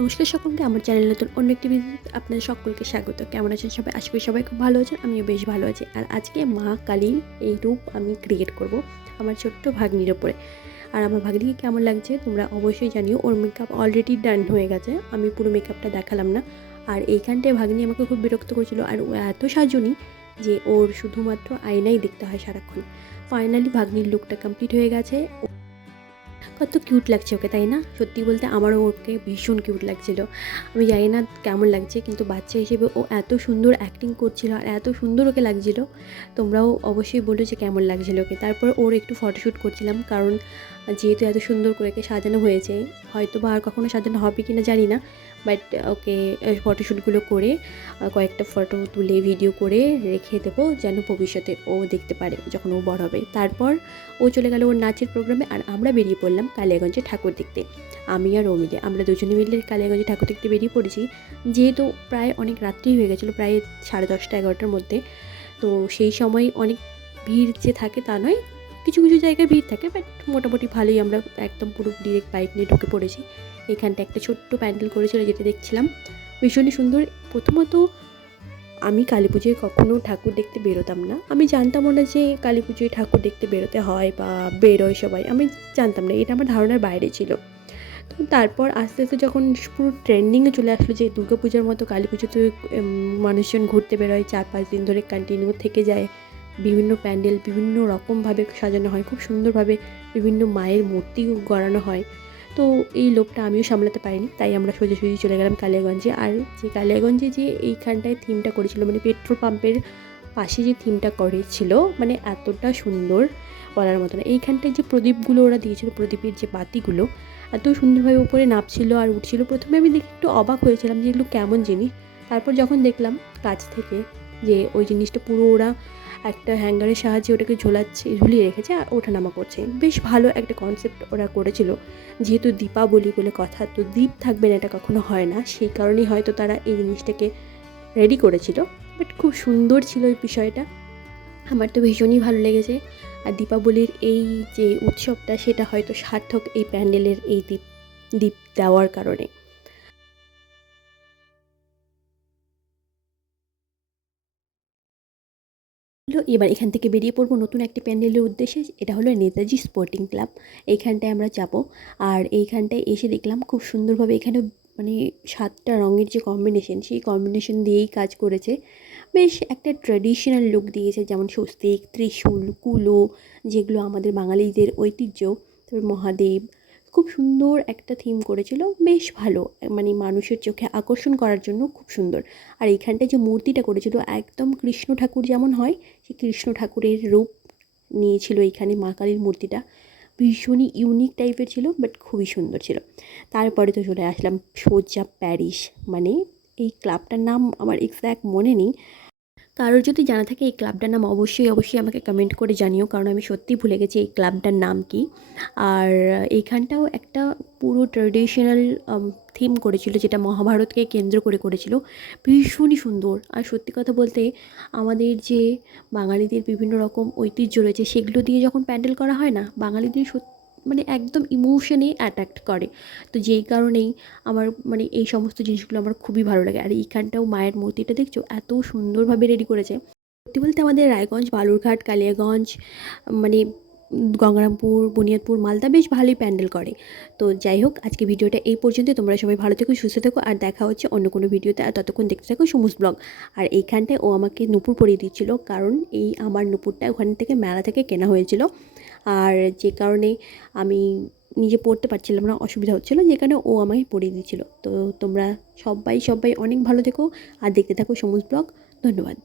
নমস্কার সকলকে, আমার চ্যানেল নতুন অন্য একটি ভিডিওতে আপনাদের সকলকে স্বাগত। কেমন আছেন সবাই? আশা করি সবাই খুব ভালো আছেন, আমিও বেশ ভালো আছি। আর আজকে মা কালীর এই রূপ আমি ক্রিয়েট করব আমার ছোট্ট ভাগ্নির ওপরে। আর আমার ভাগ্নিকে কেমন লাগছে তোমরা অবশ্যই জানিও। ওর মেকআপ অলরেডি ডান হয়ে গেছে, আমি পুরো মেকআপটা দেখালাম না। আর এইখানটায় ভাগ্নি আমাকে খুব বিরক্ত করছিল, আর ও এত সাজুনি যে ওর শুধুমাত্র আয়নাই দেখতে হয় সারাক্ষণ। ফাইনালি ভাগ্নির লুকটা কমপ্লিট হয়ে গেছে। কত কিউট লাগছে ওকে, তাই না? সত্যি বলতে আমারও ওকে ভীষণ কিউট লাগছিল। আমি জানি না কেমন লাগছে, কিন্তু বাচ্চা হিসেবে ও এত সুন্দর অ্যাক্টিং করছিল আর এত সুন্দর ওকে লাগছিল। তোমরাও অবশ্যই বলো যে কেমন লাগছিল ওকে। তারপর ওর একটু ফটোশ্যুট করছিলাম, কারণ যেহেতু এত সুন্দর করে ওকে সাজানো হয়েছে, হয়তো বা আর কখনো সাজানো হবে কি না জানি না, বাট ওকে ফটোশ্যুটগুলো করে কয়েকটা ফটো তুলে ভিডিও করে রেখে দেবো, যেন ভবিষ্যতে ও দেখতে পারে যখন ও বড় হবে। তারপর ও চলে গেল ওর নাচের প্রোগ্রামে, আর আমরা বেরিয়ে পড়লাম কালিয়াগঞ্জে ঠাকুর দেখতে। আমি আর ও মিলে আমরা দুজনে মিলে কালিয়াগঞ্জে ঠাকুর দেখতে বেরিয়ে পড়েছি। যেহেতু প্রায় অনেক রাত্রি হয়ে গেছিলো, প্রায় 10:30 11টার মধ্যে। তো সেই সময় অনেক ভিড় যে থাকে তা নয়, কিছু কিছু জায়গায় ভিড় থাকে, বাট মোটামুটি ভালোই। আমরা একদম পুরো ডিরেক্ট বাইক নিয়ে ঢুকে পড়েছি। এখানটা একটা ছোট্ট প্যান্ডেল করেছিল, যেটা দেখছিলাম ভীষণই সুন্দর। প্রথমত আমি কালী পুজোয় কখনও ঠাকুর দেখতে বেরোতাম না। আমি জানতামও না যে কালী পুজোয় ঠাকুর দেখতে বেরোতে হয় বা বেরোয় সবাই, আমি জানতাম না, এটা আমার ধারণার বাইরে ছিল। তো তারপর আস্তে আস্তে যখন পুরো ট্রেন্ডিংয়ে চলে আসলো যে দুর্গা পূজার মতো কালী পুজোতে মানুষজন ঘুরতে বেরোয়, 4-5 দিন ধরে কন্টিনিউ থেকে যায়। বিভিন্ন প্যান্ডেল বিভিন্ন রকমভাবে সাজানো হয়, খুব সুন্দরভাবে বিভিন্ন মায়ের মূর্তিও গড়ানো হয়। তো এই লোভটা আমিও সামলাতে পারিনি, তাই আমরা সোজাসুজি চলে গেলাম কালিয়াগঞ্জে। আর যে কালিয়াগঞ্জে যে এইখানটায় থিমটা করেছিল, মানে পেট্রোল পাম্পের পাশে যে থিমটা করেছিল, মানে এতটা সুন্দর বলার মতো না। এইখানটায় যে প্রদীপগুলো ওরা দিয়েছিল, প্রদীপের যে বাতিগুলো এত সুন্দরভাবে উপরে নামছিল আর উঠছিল, প্রথমে আমি দেখে একটু অবাক হয়েছিলাম যে এগুলো কেমন জিনিস। তারপর যখন দেখলাম কাছ থেকে যে ওই জিনিসটা পুরো ওরা একটা হ্যাঙ্গারের সাহায্যে ওটাকে ঝুলিয়ে রেখেছে আর ওঠানামা করছে, বেশ ভালো একটা কনসেপ্ট ওরা করেছিল। যেহেতু দীপাবলি বলে কথা, তো দ্বীপ থাকবে না এটা কখনো হয় না, সেই কারণেই হয়তো তারা এই জিনিসটাকে রেডি করেছিল। বাট খুব সুন্দর ছিল এই বিষয়টা, আমার তো ভীষণই ভালো লেগেছে। আর দীপাবলির এই যে উৎসবটা, সেটা হয়তো সার্থক এই প্যান্ডেলের এই দ্বীপ দ্বীপ দেওয়ার কারণে। এবার এখান থেকে বেরিয়ে পড়বো নতুন একটি প্যান্ডেলের উদ্দেশ্যে। এটা হলো নেতাজি স্পোর্টিং ক্লাব। এইখানটায় আমরা যাব। আর এইখানটায় এসে দেখলাম খুব সুন্দরভাবে এখানে মানে 7টা রঙের যে কম্বিনেশন, সেই কম্বিনেশন দিয়েই কাজ করেছে। বেশ একটা ট্র্যাডিশনাল লুক দিয়েছে, যেমন স্বস্তিক, ত্রিশূল, কুলো, যেগুলো আমাদের বাঙালিদের ঐতিহ্য। তারপর মহাদেব, খুব সুন্দর একটা থিম করেছিল, বেশ ভালো, মানে মানুষের চোখে আকর্ষণ করার জন্য খুব সুন্দর। আর এইখানটায় যে মূর্তিটা করেছিল, একদম কৃষ্ণ ঠাকুর যেমন হয়, সেই কৃষ্ণ ঠাকুরের রূপ নিয়েছিল এইখানে মা কালীর মূর্তিটা। ভীষণই ইউনিক টাইপের ছিল, বাট খুবই সুন্দর ছিল। তারপরে তো চলে আসলাম সোজা প্যারিস। মানে এই ক্লাবটার নাম আমার এক্স্যাক্ট মনে নেই, কারোর যদি জানা থাকে এই ক্লাবটার নাম অবশ্যই অবশ্যই আমাকে কমেন্ট করে জানিও, কারণ আমি সত্যিই ভুলে গেছি এই ক্লাবটার নাম কি। আর এইখানটাও একটা পুরো ট্র্যাডিশনাল থিম করেছিল, যেটা মহাভারতকে কেন্দ্র করে করেছিল, ভীষণই সুন্দর। আর সত্যি কথা বলতে আমাদের যে বাঙালিদের বিভিন্ন রকম ঐতিহ্য রয়েছে, সেগুলো দিয়ে যখন প্যান্ডেল করা হয় না, বাঙালিদের মানে একদম ইমোশনে অ্যাট্রাক্ট করে। তো যেই কারণেই আমার মানে এই সমস্ত জিনিসগুলো আমার খুবই ভালো লাগে। আর এইখানটাও মায়ের মূর্তিটা দেখছো এত সুন্দরভাবে রেডি করেছে। সত্যি বলতে আমাদের রায়গঞ্জ, বালুরঘাট, কালিয়াগঞ্জ, মানে গঙ্গারামপুর, বুনিয়াদপুর, মালদা বেশ ভালোই প্যান্ডেল করে। তো যাই হোক, আজকে ভিডিওটা এই পর্যন্ত। তোমরা সবাই ভালো থেকো, সুস্থ থেকো, আর দেখা হচ্ছে অন্য কোনো ভিডিওতে। আর ততক্ষণ দেখতে থাকো সমুজ ব্লগ। আর এইখানটায় ও আমাকে নূপুর পরিয়ে দিচ্ছিল, কারণ এই আমার নূপুরটা ওখান থেকে মেলা থেকে কেনা হয়েছিল। আর যে কারণে আমি নিজে পড়তে পারছিলাম না, অসুবিধা হচ্ছিলো, যে কারণে ও আমাকে পড়িয়ে দিচ্ছিলো। তো তোমরা সবাই সবাই অনেক ভালো থেকো আর দেখতে থাকো সমুজ ব্লগ। ধন্যবাদ।